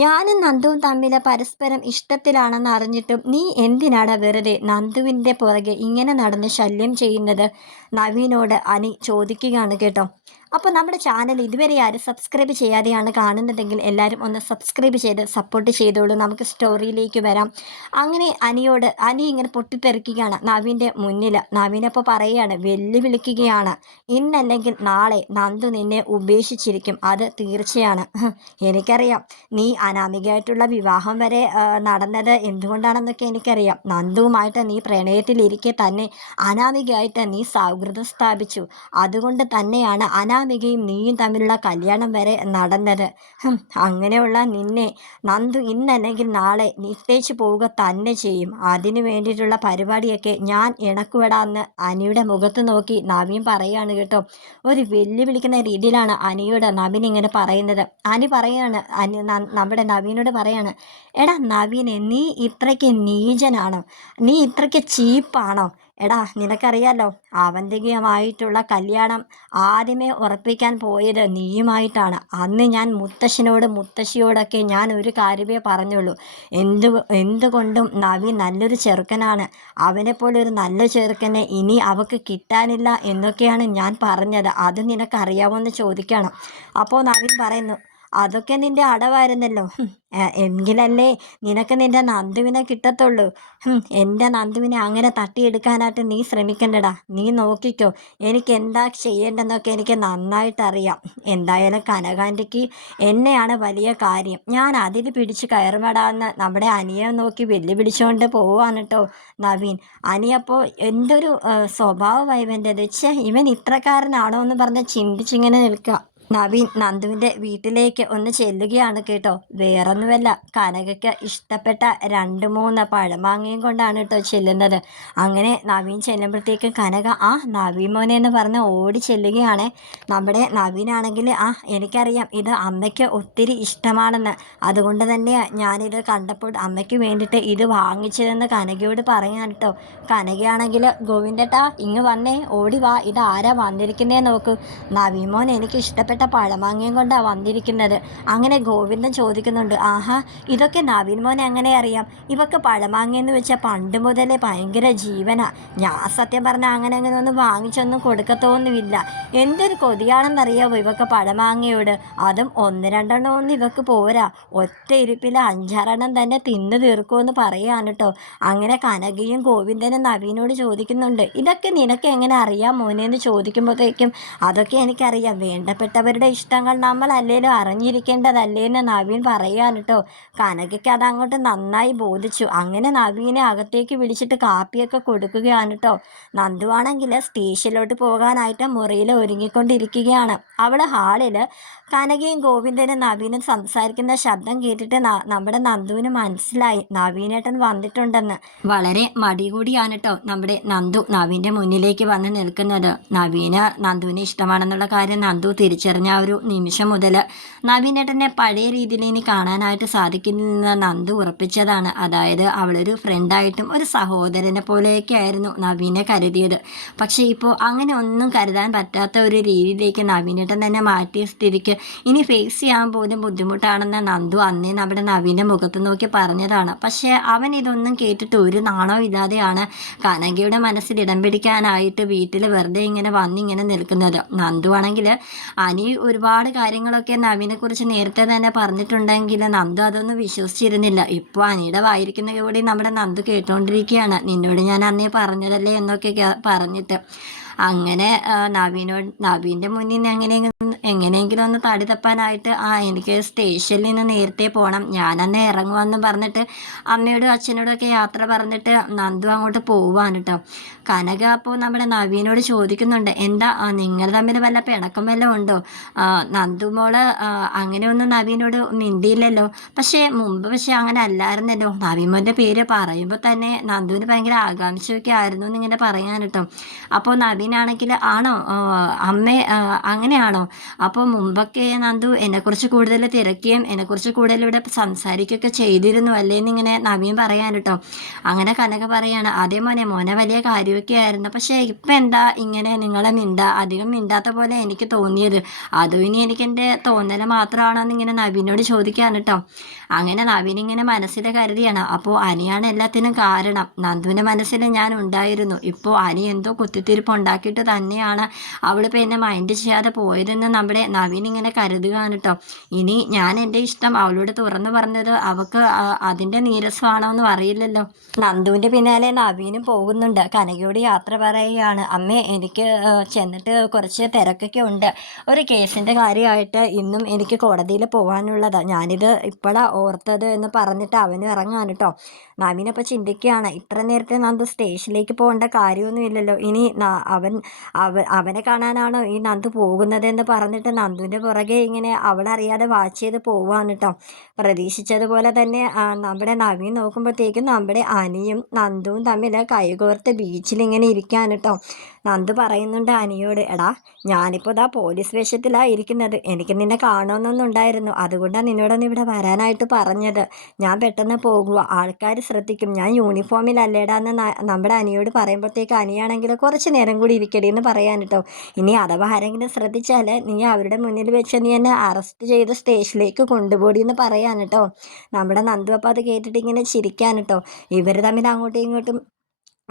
ഞാനും നന്ദുവും തമ്മിൽ പരസ്പരം ഇഷ്ടത്തിലാണെന്ന് അറിഞ്ഞിട്ടും നീ എന്തിനാടാ വെറുതെ നന്ദുവിൻ്റെ പുറകെ ഇങ്ങനെ നടന്ന് ശല്യം ചെയ്യുന്നത്? നവീനോട് അനി ചോദിക്കുകയാണ് കേട്ടോ. അപ്പോൾ നമ്മുടെ ചാനൽ ഇതുവരെ ആരും സബ്സ്ക്രൈബ് ചെയ്യാതെയാണ് കാണുന്നതെങ്കിൽ എല്ലാവരും ഒന്ന് സബ്സ്ക്രൈബ് ചെയ്ത് സപ്പോർട്ട് ചെയ്തോളൂ. നമുക്ക് സ്റ്റോറിയിലേക്ക് വരാം. അങ്ങനെ അനി ഇങ്ങനെ പൊട്ടിത്തെറിക്കുകയാണ് നവീൻ്റെ മുന്നിൽ. നവീനപ്പോൾ പറയുകയാണ്, വെല്ലുവിളിക്കുകയാണ്, ഇന്നല്ലെങ്കിൽ നാളെ നന്ദു നിന്നെ ഉപേക്ഷിച്ചിരിക്കും, അത് തീർച്ചയാണ്. എനിക്കറിയാം നീ അനാമികയായിട്ടുള്ള വിവാഹം വരെ നടന്നത് എന്തുകൊണ്ടാണെന്നൊക്കെ എനിക്കറിയാം. നന്ദുവുമായിട്ട് നീ പ്രണയത്തിലിരിക്കെ തന്നെ അനാമികയായിട്ട് നീ സൗഹൃദം സ്ഥാപിച്ചു. അതുകൊണ്ട് തന്നെയാണ് അനാമികയും നീയും തമ്മിലുള്ള കല്യാണം വരെ നടന്നത്. അങ്ങനെയുള്ള നിന്നെ നന്ദു ഇന്നല്ലെങ്കിൽ നാളെ നിശ്ചയിച്ചു പോവുക തന്നെ ചെയ്യും. അതിനു വേണ്ടിയിട്ടുള്ള പരിപാടിയൊക്കെ ഞാൻ ഇണക്കുവിടാമെന്ന് അനിയുടെ മുഖത്ത് നോക്കി നവീൻ പറയാണ് കേട്ടോ. ഒരു വെല്ലുവിളിക്കുന്ന രീതിയിലാണ് അനിയോട് നവീൻ ഇങ്ങനെ പറയുന്നത്. അനി പറയാണ്, നമ്മുടെ നവീനോട് പറയാണ്, എടാ നവീനെ, നീ ഇത്രയ്ക്ക് നീചനാണോ? നീ ഇത്രയ്ക്ക് ചീപ്പാണോ? എടാ നിനക്കറിയാലോ, അവന്തികയുമായിട്ടുള്ള കല്യാണം ആദ്യമേ ഉറപ്പിക്കാൻ പോയത് നീയുമായിട്ടാണ്. അന്ന് ഞാൻ മുത്തശ്ശിയോടൊക്കെ ഞാൻ ഒരു കാര്യമേ പറഞ്ഞുള്ളൂ. എന്തുകൊണ്ടും നവീൻ നല്ലൊരു ചെറുക്കനാണ്. അവനെപ്പോലെ ഒരു നല്ല ചെറുക്കനെ ഇനി അവൾക്ക് കിട്ടാനില്ല എന്നൊക്കെയാണ് ഞാൻ പറഞ്ഞത്. അത് നിനക്കറിയാമോയെന്ന് ചോദിക്കണം. അപ്പോൾ നവീൻ പറയുന്നു, അതൊക്കെ നിന്റെ അടവായിരുന്നല്ലോ. എങ്കിലല്ലേ നിനക്ക് നിന്റെ നന്ദുവിനെ കിട്ടത്തുള്ളൂ. എൻ്റെ നന്ദുവിനെ അങ്ങനെ തട്ടിയെടുക്കാനായിട്ട് നീ ശ്രമിക്കണ്ടടാ. നീ നോക്കിക്കോ, എനിക്ക് എന്താ ചെയ്യേണ്ടെന്നൊക്കെ എനിക്ക് നന്നായിട്ടറിയാം. എന്തായാലും കനകാൻ്റിക്ക് എന്നെയാണ് വലിയ കാര്യം. ഞാൻ അതിൽ പിടിച്ച് കയറുപെടാമെന്ന് നമ്മുടെ അനിയെ നോക്കി വെല്ലുവിളിച്ചുകൊണ്ട് പോവാണ് കേട്ടോ നവീൻ. അനിയപ്പോൾ എന്തൊരു സ്വഭാവമായി ഇവൻ്റെത്. ഇവൻ ഇത്രക്കാരനാണോ എന്ന് പറഞ്ഞ് ചിന്തിച്ചിങ്ങനെ നിൽക്കുക. നവീൻ നന്ദുവിൻ്റെ വീട്ടിലേക്ക് ഒന്ന് ചെല്ലുകയാണ് കേട്ടോ. വേറൊന്നുമല്ല, കനകയ്ക്ക് ഇഷ്ടപ്പെട്ട 2-3 പഴമാങ്ങയും കൊണ്ടാണ് കേട്ടോ ചെല്ലുന്നത്. അങ്ങനെ നവീൻ ചെല്ലുമ്പോഴത്തേക്കും കനക നവീൻ മോനെ എന്ന് പറഞ്ഞ് ഓടി ചെല്ലുകയാണ്. നമ്മുടെ നവീനാണെങ്കിൽ എനിക്കറിയാം ഇത് അമ്മയ്ക്ക് ഒത്തിരി ഇഷ്ടമാണെന്ന്, അതുകൊണ്ട് തന്നെയാണ് ഞാനിത് കണ്ടപ്പോൾ അമ്മയ്ക്ക് വേണ്ടിയിട്ട് ഇത് വാങ്ങിച്ചതെന്ന് കനകയോട് പറയാൻ കേട്ടോ. കനകയാണെങ്കിൽ, ഗോവിന്ദേട്ടാ ഇങ്ങ് വന്നേ, ഓടി വാ, ഇത് ആരാ വന്നിരിക്കുന്നേ നോക്കൂ. നവീൻ മോൻ എനിക്ക് ഇഷ്ടപ്പെട്ട പഴമാങ്ങയും കൊണ്ടാണ് വന്നിരിക്കുന്നത്. അങ്ങനെ ഗോവിന്ദൻ ചോദിക്കുന്നുണ്ട്, ഇതൊക്കെ നവീൻ മോനെ എങ്ങനെ അറിയാം? ഇവക്ക് പഴമാങ്ങയെന്ന് വെച്ചാൽ പണ്ട് മുതലേ ഭയങ്കര ജീവനാ. ഞാൻ സത്യം പറഞ്ഞാൽ അങ്ങനെ ഒന്നും വാങ്ങിച്ചൊന്നും കൊടുക്കത്തൊന്നുമില്ല. എന്തൊരു കൊതിയാണെന്നറിയാമോ ഇവക്ക് പഴമാങ്ങയോട്. അതും 1-2 ഒന്നും ഇവക്ക് പോരാ, ഒറ്റ ഇരിപ്പിൽ 5-6 തന്നെ തിന്നു തീർക്കുമെന്ന് പറയാണ് കേട്ടോ. അങ്ങനെ കനകയും ഗോവിന്ദനും നവീനോട് ചോദിക്കുന്നുണ്ട്, ഇതൊക്കെ നിനക്ക് എങ്ങനെ അറിയാം മോനെ എന്ന് ചോദിക്കുമ്പോഴത്തേക്കും, അതൊക്കെ എനിക്കറിയാം, വേണ്ടപ്പെട്ടവരുടെ ഇഷ്ടങ്ങൾ നമ്മൾ അല്ലേലും അറിഞ്ഞിരിക്കേണ്ടതല്ലേന്ന് നവീൻ പറയാൻ കേട്ടോ. കനകയ്ക്ക് അതങ്ങോട്ട് നന്നായി ബോധിച്ചു. അങ്ങനെ നവീനെ അകത്തേക്ക് വിളിച്ചിട്ട് കാപ്പിയൊക്കെ കൊടുക്കുകയാണ് കേട്ടോ. നന്ദുവാണെങ്കിൽ സ്റ്റേഷനിലോട്ട് പോകാനായിട്ട് മുറിയിൽ ഒരുങ്ങിക്കൊണ്ടിരിക്കുകയാണ്. അവൾ ഹാളിൽ കനകയും ഗോവിന്ദനും നവീനും സംസാരിക്കുന്ന ശബ്ദം കേട്ടിട്ട് നമ്മുടെ നന്ദുവിന് മനസ്സിലായി നവീനേട്ടൻ വന്നിട്ടുണ്ടെന്ന്. വളരെ മടി കൂടിയാണ് കേട്ടോ നമ്മുടെ നന്ദു നവീൻ്റെ മുന്നിലേക്ക് വന്ന് നിൽക്കുന്നത്. നന്ദുവിനെ ഇഷ്ടമാണെന്നുള്ള കാര്യം നന്ദു തിരിച്ചറിഞ്ഞ ഒരു നിമിഷം മുതൽ നവീനേട്ടനെ പഴയ രീതിയിൽ ഇനി കാണാനായിട്ട് സാധിക്കുമെന്ന് നന്ദു ഉറപ്പിച്ചതാണ്. അതായത് അവളൊരു ഫ്രണ്ടായിട്ടും ഒരു സഹോദരനെ പോലെയൊക്കെ ആയിരുന്നു നവീനെ കരുതിയത്. പക്ഷേ ഇപ്പോൾ അങ്ങനെ ഒന്നും കരുതാൻ പറ്റാത്ത ഒരു രീതിയിലേക്ക് നവീനേട്ടൻ തന്നെ മാറ്റിയ സ്ഥിതിക്ക് ഇനി ഫേസ് ചെയ്യാൻ പോലും ബുദ്ധിമുട്ടാണെന്ന് നന്ദു അന്നേ നമ്മുടെ നവീൻ്റെ മുഖത്ത് നോക്കി പറഞ്ഞതാണ്. പക്ഷേ അവൻ ഇതൊന്നും കേട്ടിട്ട് ഒരു നാണോ ഇല്ലാതെയാണ് കനകയുടെ മനസ്സിൽ ഇടം പിടിക്കാനായിട്ട് വീട്ടിൽ വെറുതെ ഇങ്ങനെ വന്നിങ്ങനെ നിൽക്കുന്നത്. നന്ദു ആണെങ്കിൽ അനി ഒരുപാട് കാര്യങ്ങളൊക്കെ നവീനെക്കുറിച്ച് നേരത്തെ തന്നെ പറഞ്ഞിട്ടുണ്ടെങ്കിൽ നന്ദു അതൊന്നും വിശ്വസിച്ചിരുന്നില്ല. ഇപ്പോൾ അനിയുടെ വായിരിക്കുന്ന കൂടി നമ്മുടെ നന്ദു കേട്ടുകൊണ്ടിരിക്കുകയാണ്. നിന്നോട് ഞാൻ അന്നേ പറഞ്ഞതല്ലേ എന്നൊക്കെ പറഞ്ഞിട്ട്. അങ്ങനെ നവീൻ്റെ മുന്നിൽ നിന്ന് എങ്ങനെയെങ്കിലും ഒന്ന് തടി തപ്പാനായിട്ട് എനിക്ക് സ്റ്റേഷനിൽ നിന്ന് നേരത്തെ പോകണം, ഞാനന്ന് ഇറങ്ങുമെന്ന് പറഞ്ഞിട്ട് അമ്മയോടും അച്ഛനോടും ഒക്കെ യാത്ര പറഞ്ഞിട്ട് നന്ദു അങ്ങോട്ട് പോവാണ് കേട്ടോ. കനക അപ്പോൾ നമ്മുടെ നവീനോട് ചോദിക്കുന്നുണ്ട്, എന്താ നിങ്ങൾ തമ്മിൽ വല്ല പിണക്കം വല്ലതും ഉണ്ടോ? നന്ദു മോള് അങ്ങനെയൊന്നും നവീനോട് മിണ്ടിയില്ലല്ലോ. മുമ്പ് അങ്ങനെ അല്ലായിരുന്നല്ലോ. നവീൻ മോൻ്റെ പേര് പറയുമ്പോൾ തന്നെ നന്ദുവിന് ഭയങ്കര ആകാംക്ഷയൊക്കെ ആയിരുന്നു എന്നിങ്ങനെ പറയാൻ കേട്ടോ. അപ്പോൾ നവീൻ നവീനാണെങ്കിൽ ആണോ അമ്മേ അങ്ങനെയാണോ? അപ്പോൾ മുമ്പൊക്കെ നന്ദു എന്നെക്കുറിച്ച് കൂടുതൽ തിരക്കുകയും എന്നെക്കുറിച്ച് കൂടുതൽ ഇവിടെ സംസാരിക്കുകയൊക്കെ ചെയ്തിരുന്നു അല്ലേ എന്നിങ്ങനെ നവീൻ പറയാൻ കേട്ടോ. അങ്ങനെ കനക പറയാണ്, അതേ മോനെ, മോനെ വലിയ കാര്യമൊക്കെ ആയിരുന്നു, പക്ഷേ ഇപ്പം എന്താ ഇങ്ങനെ നിങ്ങളെ അധികം മിണ്ടാത്ത പോലെ എനിക്ക് തോന്നിയത്. അതും ഇനി എനിക്കെൻ്റെ തോന്നൽ മാത്രമാണോ എന്നിങ്ങനെ നവീനോട് ചോദിക്കാൻ കേട്ടോ. അങ്ങനെ നവീൻ ഇങ്ങനെ മനസ്സിൽ കരുതിയാണ്, അപ്പോൾ അനിയാണ് എല്ലാത്തിനും കാരണം. നന്ദുവിൻ്റെ മനസ്സിൽ ഞാൻ ഉണ്ടായിരുന്നു. ഇപ്പോൾ അനി എന്തോ കുത്തിത്തിരിപ്പ് ഉണ്ടാക്കിയിട്ട് തന്നെയാണ് അവളിപ്പോൾ എന്നെ മൈൻഡ് ചെയ്യാതെ പോയതെന്ന് നമ്മുടെ നവീൻ ഇങ്ങനെ കരുതുകയാണ് കേട്ടോ. ഇനി ഞാൻ എൻ്റെ ഇഷ്ടം അവളോട് തുറന്നു പറഞ്ഞത് അവൾക്ക് അതിൻ്റെ നീരസമാണോ എന്നും അറിയില്ലല്ലോ. നന്ദുവിൻ്റെ പിന്നാലെ നവീനും പോകുന്നുണ്ട്. കനകയോട് യാത്ര പറയുകയാണ്. അമ്മേ, എനിക്ക് ചെന്നിട്ട് കുറച്ച് തിരക്കൊക്കെ ഉണ്ട്. ഒരു കേസിൻ്റെ കാര്യമായിട്ട് ഇന്നും എനിക്ക് കോടതിയിൽ പോകാനുള്ളതാണ്. ഞാനിത് ഇപ്പോഴാണ് ഓർത്തത് എന്ന് പറഞ്ഞിട്ട് അവനും ഇറങ്ങാൻ കേട്ടോ. നവീനപ്പോൾ ചിന്തിക്കുകയാണ്, ഇത്ര നേരത്തെ നന്ദു സ്റ്റേഷനിലേക്ക് പോകേണ്ട കാര്യമൊന്നുമില്ലല്ലോ. ഇനി അവനെ കാണാനാണോ ഈ നന്ദു പോകുന്നതെന്ന് പറഞ്ഞിട്ട് നന്ദുവിൻ്റെ പുറകെ ഇങ്ങനെ അവളറിയാതെ വാച്ച് ചെയ്ത് പോവാണ് കേട്ടോ. പ്രതീക്ഷിച്ചതുപോലെ തന്നെ നമ്മുടെ നവീൻ നോക്കുമ്പോഴത്തേക്കും നമ്മുടെ അനിയും നന്ദുവും തമ്മിൽ കൈകോർത്ത് ബീച്ചിൽ ഇങ്ങനെ ഇരിക്കാൻ കേട്ടോ. നന്ദു പറയുന്നുണ്ട് അനിയോട്, എടാ ഞാനിപ്പോൾ ഇതാ പോലീസ് വേഷത്തിലാണ് ഇരിക്കുന്നത്. എനിക്ക് നിന്നെ കാണണമെന്നൊന്നും ഉണ്ടായിരുന്നു. അതുകൊണ്ടാണ് നിന്നോടൊന്ന് ഇവിടെ വരാനായിട്ട് പറഞ്ഞത്. ഞാൻ പെട്ടെന്ന് പോകുക, ആൾക്കാർ ശ്രദ്ധിക്കും. ഞാൻ യൂണിഫോമിലല്ലേടാന്ന് നമ്മുടെ അനിയോട് പറയുമ്പോഴത്തേക്ക് അനിയാണെങ്കിൽ കുറച്ച് നേരം കൂടി ഇരിക്കടി എന്ന് പറയാൻ കേട്ടോ. ഇനി അഥവാ ആരെങ്കിലും ശ്രദ്ധിച്ചാൽ നീ അവരുടെ മുന്നിൽ വെച്ച് നീ എന്നെ അറസ്റ്റ് ചെയ്ത് സ്റ്റേഷനിലേക്ക് കൊണ്ടുപോടി എന്ന് പറയാൻ കേട്ടോ. നമ്മുടെ നന്ദു അപ്പോൾ അത് കേട്ടിട്ട് ഇങ്ങനെ ചിരിക്കാൻ കേട്ടോ. ഇവർ തമ്മിൽ അങ്ങോട്ടും ഇങ്ങോട്ടും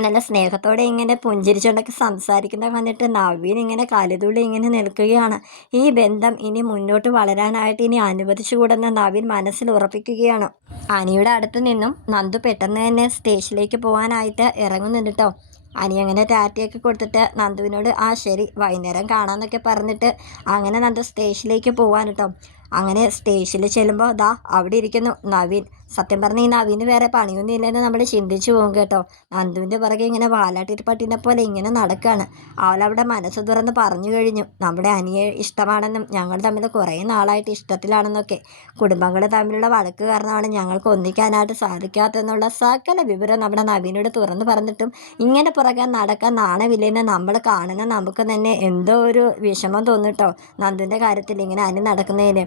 നല്ല സ്നേഹത്തോടെ ഇങ്ങനെ പുഞ്ചിരിച്ചുകൊണ്ടൊക്കെ സംസാരിക്കുന്ന കണ്ടിട്ട് നവീൻ ഇങ്ങനെ കലിതുള്ളി ഇങ്ങനെ നിൽക്കുകയാണ്. ഈ ബന്ധം ഇനി മുന്നോട്ട് വളരാനായിട്ട് ഇനി അനുവദിച്ചുകൂടെന്ന് നവീൻ മനസ്സിൽ ഉറപ്പിക്കുകയാണ്. അനിയുടെ അടുത്ത് നിന്നും നന്ദു പെട്ടെന്ന് തന്നെ സ്റ്റേഷനിലേക്ക് പോകാനായിട്ട് ഇറങ്ങുന്നുണ്ട് കേട്ടോ. അനി അങ്ങനെ ടാറ്റയൊക്കെ കൊടുത്തിട്ട് നന്ദുവിനോട് ആ ശരി വൈകുന്നേരം കാണാമെന്നൊക്കെ പറഞ്ഞിട്ട് അങ്ങനെ നന്ദു സ്റ്റേഷനിലേക്ക് പോകാൻ കേട്ടോ. അങ്ങനെ സ്റ്റേഷനിൽ ചെല്ലുമ്പോൾ ദാ അവിടെ ഇരിക്കുന്നു നവീൻ. സത്യം പറഞ്ഞ ഈ നവീന് വേറെ പണിയൊന്നും ഇല്ലെന്ന് നമ്മൾ ചിന്തിച്ചു പോകും കേട്ടോ. നന്ദുവിൻ്റെ പുറകെ ഇങ്ങനെ വാലാട്ടിരി പട്ടീനെ പോലെ ഇങ്ങനെ നടക്കുകയാണ്. അവളവിടെ മനസ്സ് തുറന്ന് പറഞ്ഞു കഴിഞ്ഞു, നമ്മുടെ അനിയെ ഇഷ്ടമാണെന്നും ഞങ്ങൾ തമ്മിൽ കുറേ നാളായിട്ട് ഇഷ്ടത്തിലാണെന്നൊക്കെ. കുടുംബങ്ങൾ തമ്മിലുള്ള വഴക്ക് കാരണമാണ് ഞങ്ങൾക്ക് ഒന്നിക്കാനായിട്ട് സാധിക്കാത്തെന്നുള്ള സകല വിവരം നമ്മുടെ നവീനോട് തുറന്ന് പറഞ്ഞിട്ടും ഇങ്ങനെ പുറകെ നടക്കാൻ നാണമില്ലെന്ന് നമ്മൾ കാണുന്ന നമുക്ക് തന്നെ എന്തോ ഒരു വിഷമം തോന്നിട്ടോ നന്ദുവിൻ്റെ കാര്യത്തിൽ ഇങ്ങനെ അനി നടക്കുന്നതിന്.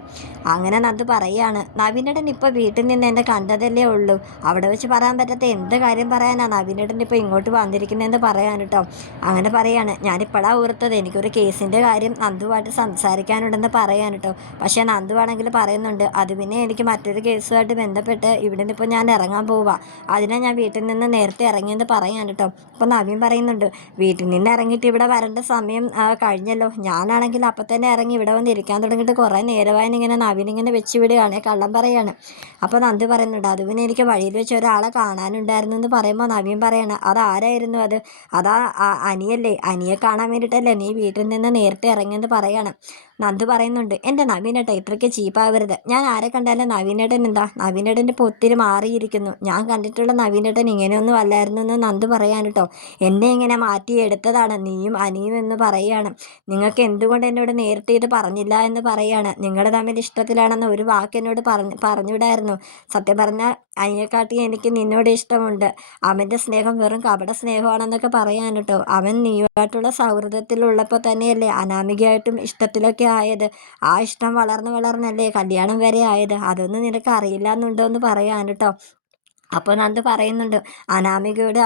അങ്ങനെ നന്ദു പറയുകയാണ്, നവീനേട്ടൻ ഇപ്പോൾ വീട്ടിൽ നിന്ന് എന്നെ കണ്ടതല്ലേ ഉള്ളൂ. അവിടെ വെച്ച് പറയാൻ പറ്റാത്ത എന്ത് കാര്യം പറയാനാണ് നവീനേട്ടൻ ഇപ്പോൾ ഇങ്ങോട്ട് വന്നിരിക്കുന്നതെന്ന് പറയാൻ കേട്ടോ. അങ്ങനെ പറയാണ്, ഞാനിപ്പോഴാണ് ഓർത്തത് എനിക്കൊരു കേസിൻ്റെ കാര്യം നന്ദുവായിട്ട് സംസാരിക്കാനുണ്ടെന്ന് പറയാൻ കേട്ടോ. പക്ഷേ നന്ദു ആണെങ്കിൽ പറയുന്നുണ്ട്, അത് പിന്നെ എനിക്ക് മറ്റൊരു കേസുമായിട്ട് ബന്ധപ്പെട്ട് ഇവിടെ നിന്ന് ഇപ്പോൾ ഞാൻ ഇറങ്ങാൻ പോവുക. അതിനാണ് ഞാൻ വീട്ടിൽ നിന്ന് നേരത്തെ ഇറങ്ങിയെന്ന് പറയാൻ കേട്ടോ. അപ്പോൾ നവീൻ പറയുന്നുണ്ട്, വീട്ടിൽ നിന്ന് ഇറങ്ങിയിട്ട് ഇവിടെ വരേണ്ട സമയം കഴിഞ്ഞല്ലോ. ഞാനാണെങ്കിൽ അപ്പം തന്നെ ഇറങ്ങി ഇവിടെ വന്ന് ഇരിക്കാൻ തുടങ്ങിയിട്ട് കുറേ നേരമായി ഇങ്ങനെ നവീൻ ഇങ്ങനെ വെച്ച് വിടുകയാണ്, കള്ളം പറയാണ്. അപ്പോൾ നന്ദു പറയുന്നുണ്ട്, അത് പിന്നെ എനിക്ക് വഴിയിൽ വെച്ച് ഒരാളെ കാണാനുണ്ടായിരുന്നു എന്ന് പറയുമ്പോൾ നവീൻ പറയാണ്, അതാരായിരുന്നു അത്? അതാ അനിയല്ലേ? അനിയെ കാണാൻ വേണ്ടിയിട്ടല്ലേ നീ വീട്ടിൽ നിന്ന് നേരത്തെ ഇറങ്ങിയെന്ന് പറയാണ്. നന്ദു പറയുന്നുണ്ട്, എൻ്റെ നവീനേട്ടൻ ഇത്രയ്ക്ക് ചീപ്പാവരുത്. ഞാൻ ആരെ കണ്ടാലും നവീനേട്ടൻ എന്താ, നവീനേട്ടൻ്റെ ഇപ്പോൾ ഒത്തിരി മാറിയിരിക്കുന്നു. ഞാൻ കണ്ടിട്ടുള്ള നവീനേട്ടൻ ഇങ്ങനെയൊന്നും അല്ലായിരുന്നു എന്ന് നന്ദു പറയാൻ കേട്ടോ. എന്നെ ഇങ്ങനെ മാറ്റിയെടുത്തതാണ് നീയും അനിയും എന്ന് പറയുകയാണ്. നിങ്ങൾക്ക് എന്തുകൊണ്ട് എന്നോട് നേരത്തെ ഇത് പറഞ്ഞില്ല എന്ന് പറയുകയാണ്. നിങ്ങൾ തമ്മിൽ ഇഷ്ടത്തിലാണെന്ന് ഒരു വാക്ക് എന്നോട് പറഞ്ഞുവിടായിരുന്നു. സത്യം പറഞ്ഞാൽ അതിനെക്കാട്ടി എനിക്ക് നിന്നോട് ഇഷ്ടമുണ്ട്. അവൻ്റെ സ്നേഹം വെറും കപട സ്നേഹമാണെന്നൊക്കെ പറയാൻ കേട്ടോ. അവൻ നീയുമായിട്ടുള്ള സൗഹൃദത്തിലുള്ളപ്പോൾ തന്നെയല്ലേ അനാമികയായിട്ടും ഇഷ്ടത്തിലൊക്കെ ആയത്. ആ ഇഷ്ടം വളർന്ന് വളർന്നല്ലേ കല്യാണം വരെ ആയത്. അതൊന്നും നിനക്ക് അറിയില്ല എന്നുണ്ടോ എന്ന് പറയാൻ കേട്ടോ. അപ്പോൾ നന്ദു പറയുന്നുണ്ട്, അനാമികയോട്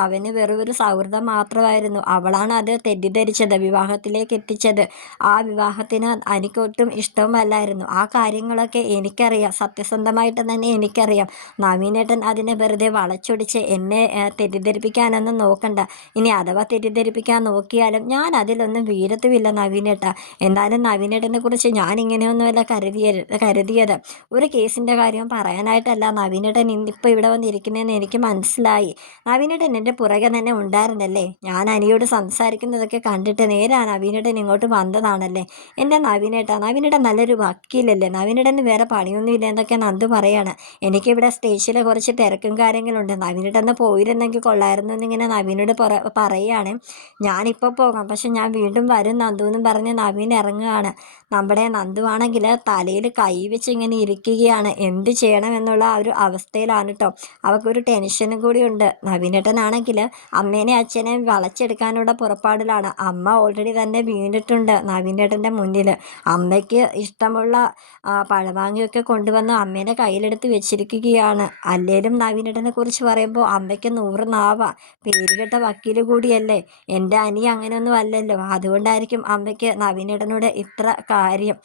അവന് വെറും ഒരു സൗഹൃദം മാത്രമായിരുന്നു. അവളാണ് അത് തെറ്റിദ്ധരിച്ചത്, വിവാഹത്തിലേക്ക് എത്തിച്ചത്. ആ വിവാഹത്തിന് എനിക്കൊട്ടും ഇഷ്ടവുമല്ലായിരുന്നു. ആ കാര്യങ്ങളൊക്കെ എനിക്കറിയാം, സത്യസന്ധമായിട്ട് തന്നെ എനിക്കറിയാം. നവീനേട്ടൻ അതിനെ വെറുതെ വളച്ചൊടിച്ച് എന്നെ തെറ്റിദ്ധരിപ്പിക്കാനൊന്നും നോക്കണ്ട. ഇനി അഥവാ തെറ്റിദ്ധരിപ്പിക്കാൻ നോക്കിയാലും ഞാൻ അതിലൊന്നും വീരത്തുമില്ല നവീനേട്ട. എന്നാലും നവീനേട്ടനെ കുറിച്ച് ഞാൻ ഇങ്ങനെയൊന്നുമല്ല കരുതിയത്. ഒരു കേസിൻ്റെ കാര്യം പറയാനായിട്ടല്ല നവീനേട്ടൻ ഇന്നിപ്പോൾ ഇവിടെ വന്നിരിക്കുന്നതെന്ന് എനിക്ക് മനസ്സിലായി. നവീനേട്ടൻ എൻ്റെ പുറകെ തന്നെ ഉണ്ടായിരുന്നല്ലേ. ഞാൻ അനിയോട് സംസാരിക്കുന്നതൊക്കെ കണ്ടിട്ട് നേരെ നവീനേട്ടൻ ഇങ്ങോട്ട് വന്നതാണല്ലേ. എൻ്റെ നവീനേട്ടൻ നല്ലൊരു വക്കീലല്ലേ. നവീനേട്ടന് വേറെ പണിയൊന്നുമില്ല എന്നൊക്കെ നന്ദു പറയാണ്. എനിക്കിവിടെ സ്റ്റേഷനിൽ കുറച്ച് തിരക്കും കാര്യങ്ങളുണ്ട്. നവീനേട്ടൻ പോയിരുന്നെങ്കിൽ കൊള്ളായിരുന്നു എന്നിങ്ങനെ നവീനോട് പറയുകയാണ്. ഞാനിപ്പോൾ പോകാം, പക്ഷെ ഞാൻ വീണ്ടും വരും നന്ദു എന്നും പറഞ്ഞ് നവീൻ ഇറങ്ങുകയാണ്. നമ്മുടെ നന്ദുവാണെങ്കിൽ തലയിൽ കൈ വെച്ച് ഇങ്ങനെ ഇരിക്കുകയാണ്. എന്ത് ചെയ്യണമെന്നുള്ള ആ ഒരു അവസ്ഥയിലാണ് കേട്ടോ. അവൾക്കൊരു ടെൻഷനും കൂടി ഉണ്ട്. നവീനേട്ടനാണെങ്കിൽ അമ്മേനെ അച്ഛനെ വളച്ചെടുക്കാനുള്ള പുറപ്പാടിലാണ്. അമ്മ ഓൾറെഡി തന്നെ വീണിട്ടുണ്ട് നവീനേട്ടൻ്റെ മുന്നിൽ. അമ്മയ്ക്ക് ഇഷ്ടമുള്ള പഴമാങ്ങയൊക്കെ കൊണ്ടുവന്ന് അമ്മേനെ കയ്യിലെടുത്ത് വെച്ചിരിക്കുകയാണ്. അല്ലേലും നവീനേട്ടനെ കുറിച്ച് പറയുമ്പോൾ അമ്മയ്ക്ക് 100 നാവാ. പേരുകെട്ട വക്കീൽ കൂടിയല്ലേ. എൻ്റെ അനി അങ്ങനെയൊന്നും അല്ലല്ലോ. അതുകൊണ്ടായിരിക്കും അമ്മയ്ക്ക് നവീനേട്ടനോട് ഇത്ര കാര്യം.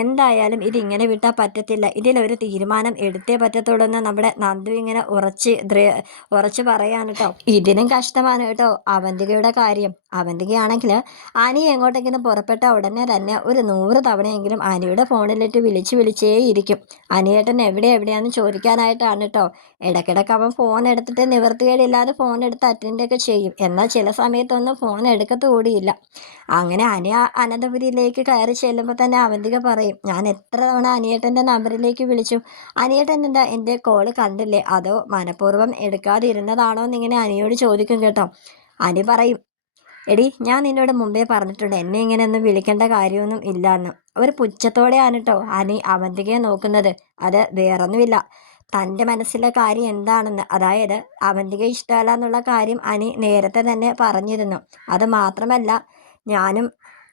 എന്തായാലും ഇതിങ്ങനെ വിട്ടാൽ പറ്റത്തില്ല. ഇതിലൊരു തീരുമാനം എടുത്തേ പറ്റത്തുള്ളൂ എന്ന് നമ്മുടെ നന്ദു ഇങ്ങനെ ഉറച്ച് പറയാണ് കേട്ടോ. ഇതിനും കഷ്ടമാണ് കേട്ടോ അവന്തികയുടെ കാര്യം. അവന്തികയാണെങ്കിൽ അനി എങ്ങോട്ടെങ്കിലും പുറപ്പെട്ട ഉടനെ തന്നെ ഒരു 100 തവണയെങ്കിലും അനിയുടെ ഫോണിലിട്ട് വിളിച്ചേ ഇരിക്കും. അനിയേട്ടൻ എവിടെയാന്ന് ചോദിക്കാനായിട്ടാണ് കേട്ടോ. ഇടയ്ക്കിടയ്ക്ക് അവൻ ഫോൺ എടുത്തിട്ട് നിവൃത്തികേടില്ലാതെ ഫോൺ എടുത്ത് അറ്റൻഡൊക്കെ ചെയ്യും. എന്നാൽ ചില സമയത്തൊന്നും ഫോൺ എടുക്കത്ത് കൂടിയില്ല. അങ്ങനെ അനന്തപുരിയിലേക്ക് കയറി ചെല്ലുമ്പോൾ തന്നെ അവന്തിക പറയും, ഞാൻ എത്ര തവണ അനിയേട്ടൻ്റെ നമ്പറിലേക്ക് വിളിച്ചു. അനിയേട്ടൻ എന്താ എൻ്റെ കോള് കണ്ടില്ലേ, അതോ മനഃപൂർവ്വം എടുക്കാതിരുന്നതാണോ എന്നിങ്ങനെ അനിയോട് ചോദിക്കും കേട്ടോ. അനി പറയും, എടി ഞാൻ നിന്നോട് മുമ്പേ പറഞ്ഞിട്ടുണ്ട് എന്നെ ഇങ്ങനെയൊന്നും വിളിക്കേണ്ട കാര്യമൊന്നും ഇല്ലയെന്ന്. ഒരു പുച്ഛത്തോടെയാണ് കേട്ടോ അനി അവന്തികയെ നോക്കുന്നത്. അത് വേറൊന്നുമില്ല, തൻ്റെ മനസ്സിലെ കാര്യം എന്താണെന്ന്, അതായത് അവന്തിക ഇഷ്ടമല്ല എന്നുള്ള കാര്യം അനി നേരത്തെ തന്നെ പറഞ്ഞിരുന്നു. അത് മാത്രമല്ല ഞാനും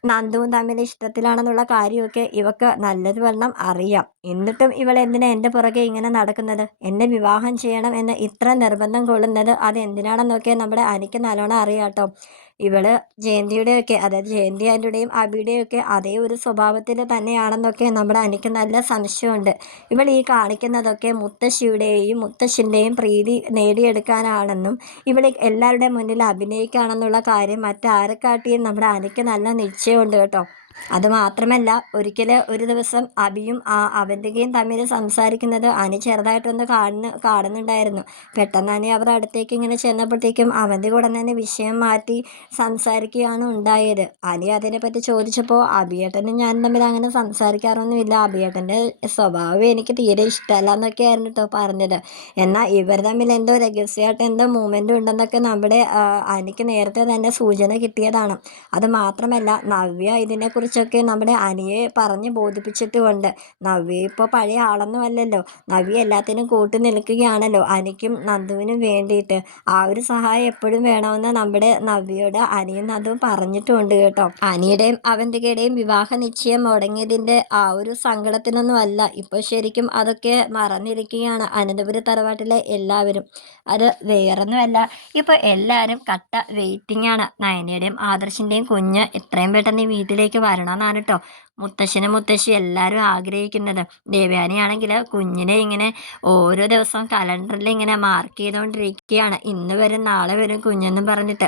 നന്ദുവും തമ്മിൽ ഇഷ്ടത്തിലാണെന്നുള്ള കാര്യമൊക്കെ ഇവക്ക് നല്ലതുവണ്ണം അറിയാം. എന്നിട്ടും ഇവൾ എന്തിനാ എൻ്റെ പുറകെ ഇങ്ങനെ നടക്കുന്നത്, എന്നെ വിവാഹം ചെയ്യണം എന്ന് ഇത്ര നിർബന്ധം കൊള്ളുന്നത് അത് എന്തിനാണെന്നൊക്കെ നമ്മുടെ അനിക്ക് നല്ലോണം അറിയാം കേട്ടോ. ഇവള് ജയന്തിയുടെയൊക്കെ, അതായത് ജയന്തി ആൻ്റിയുടെയും അബിയുടെയും ഒക്കെ അതേ ഒരു സ്വഭാവത്തിൽ തന്നെയാണെന്നൊക്കെ നമ്മുടെ അനിക്ക് നല്ല സംശയമുണ്ട്. ഇവൾ ഈ കാണിക്കുന്നതൊക്കെ മുത്തശ്ശിയുടെയും മുത്തശ്ശൻ്റെയും പ്രീതി നേടിയെടുക്കാനാണെന്നും ഇവൾ എല്ലാവരുടെ മുന്നിൽ അഭിനയിക്കുകയാണെന്നുള്ള കാര്യം മറ്റാരെക്കാട്ടിയും നമ്മുടെ അനിക്ക് നല്ല നിശ്ചയമുണ്ട് കേട്ടോ. അതുമാത്രമല്ല ഒരിക്കൽ ഒരു ദിവസം അബിയും അവന്തികയും തമ്മിൽ സംസാരിക്കുന്നത് അനി ചെറുതായിട്ടൊന്ന് കാണുന്നുണ്ടായിരുന്നു. പെട്ടെന്ന് അനി അവരുടെ അടുത്തേക്ക് ഇങ്ങനെ ചെന്നപ്പോഴത്തേക്കും അവന്തിക ഉടനെ തന്നെ വിഷയം മാറ്റി സംസാരിക്കുകയാണ് ഉണ്ടായത്. അനി അതിനെപ്പറ്റി ചോദിച്ചപ്പോൾ അബിയേട്ടനും ഞാനും തമ്മിൽ അങ്ങനെ സംസാരിക്കാറൊന്നുമില്ല, അബിയേട്ടൻ്റെ സ്വഭാവം എനിക്ക് തീരെ ഇഷ്ടമല്ല എന്നൊക്കെയായിരുന്നു കേട്ടോ പറഞ്ഞത്. എന്നാൽ ഇവർ തമ്മിൽ എന്തോ രഹസ്യമായിട്ട് എന്തോ മൂവ്മെൻ്റ് ഉണ്ടെന്നൊക്കെ നമ്മുടെ അനിക്ക് നേരത്തെ തന്നെ സൂചന കിട്ടിയതാണ്. അത് മാത്രമല്ല നവ്യ ഇതിനെക്കുറിച്ചൊക്കെ നമ്മുടെ അനിയെ പറഞ്ഞ് ബോധിപ്പിച്ചിട്ടുമുണ്ട്. നവ്യ ഇപ്പോൾ പഴയ ആളൊന്നും അല്ലല്ലോ. നവ്യ എല്ലാത്തിനും കൂട്ടു നിൽക്കുകയാണല്ലോ അനിക്കും നന്ദുവിനും വേണ്ടിയിട്ട്. ആ ഒരു സഹായം എപ്പോഴും വേണമെന്ന് നമ്മുടെ നവ്യയോട് അനിയും നന്ദുവും പറഞ്ഞിട്ടുമുണ്ട് കേട്ടോ. അനിയുടെയും അവന്തികയുടെയും വിവാഹ നിശ്ചയം മുടങ്ങിയതിൻ്റെ ആ ഒരു സങ്കടത്തിനൊന്നും അല്ല. ഇപ്പോൾ ശരിക്കും അതൊക്കെ മറന്നിരിക്കുകയാണ് അനന്തപുരി തറവാട്ടിലെ എല്ലാവരും. അത് വേറൊന്നുമല്ല, ഇപ്പോൾ എല്ലാവരും കട്ട വെയിറ്റിംഗ് ആണ്. നയനയുടെയും ആദർശിൻ്റെയും കുഞ്ഞ് എത്രയും പെട്ടെന്ന് ഈ വീട്ടിലേക്ക് വരണമെന്നാണ് കേട്ടോ മുത്തശ്ശനും മുത്തശ്ശി എല്ലാവരും ആഗ്രഹിക്കുന്നത്. ദേവയാനിയാണെങ്കിൽ കുഞ്ഞിനെ ഇങ്ങനെ ഓരോ ദിവസവും കലണ്ടറിൽ ഇങ്ങനെ മാർക്ക് ചെയ്തുകൊണ്ടിരിക്കുകയാണ്. ഇന്ന് വരും നാളെ വരും കുഞ്ഞെന്നും പറഞ്ഞിട്ട്.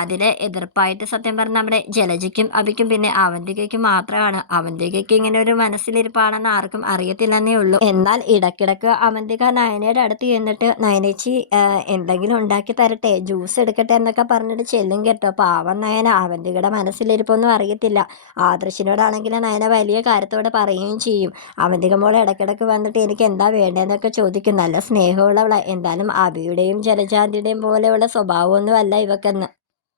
അതിൽ എതിർപ്പായിട്ട് സത്യം പറഞ്ഞാൽ നമ്മുടെ ജലജയ്ക്കും അബിക്കും പിന്നെ അവന്തികയ്ക്കും മാത്രമാണ്. അവന്തികയ്ക്ക് ഇങ്ങനെ ഒരു മനസ്സിലിരിപ്പാണെന്ന് ആർക്കും അറിയത്തില്ലെന്നേ ഉള്ളൂ. എന്നാൽ ഇടയ്ക്കിടയ്ക്ക് അവന്തിക നയനയുടെ അടുത്ത് ചെന്നിട്ട് നയനേച്ചി എന്തെങ്കിലും ഉണ്ടാക്കി തരട്ടെ, ജ്യൂസ് എടുക്കട്ടെ എന്നൊക്കെ പറഞ്ഞിട്ട് ചെല്ലും കേട്ടോ. പാവം നയന, അവന്തികയുടെ മനസ്സിലിരിപ്പൊന്നും അറിയത്തില്ല. ആദർശിനോടാണെങ്കിൽ നയന വലിയ കാര്യത്തോടെ പറയുകയും ചെയ്യും. അവന്തിക മോൾ ഇടയ്ക്കിടയ്ക്ക് വന്നിട്ട് എനിക്ക് എന്താ വേണ്ടതെന്നൊക്കെ ചോദിക്കും. നല്ല സ്നേഹമുള്ളവളാണ്. എന്തായാലും അബിയുടെയും ജലജാന്തിയുടെയും പോലെയുള്ള സ്വഭാവമൊന്നും അല്ല ഇവക്കെന്ന്.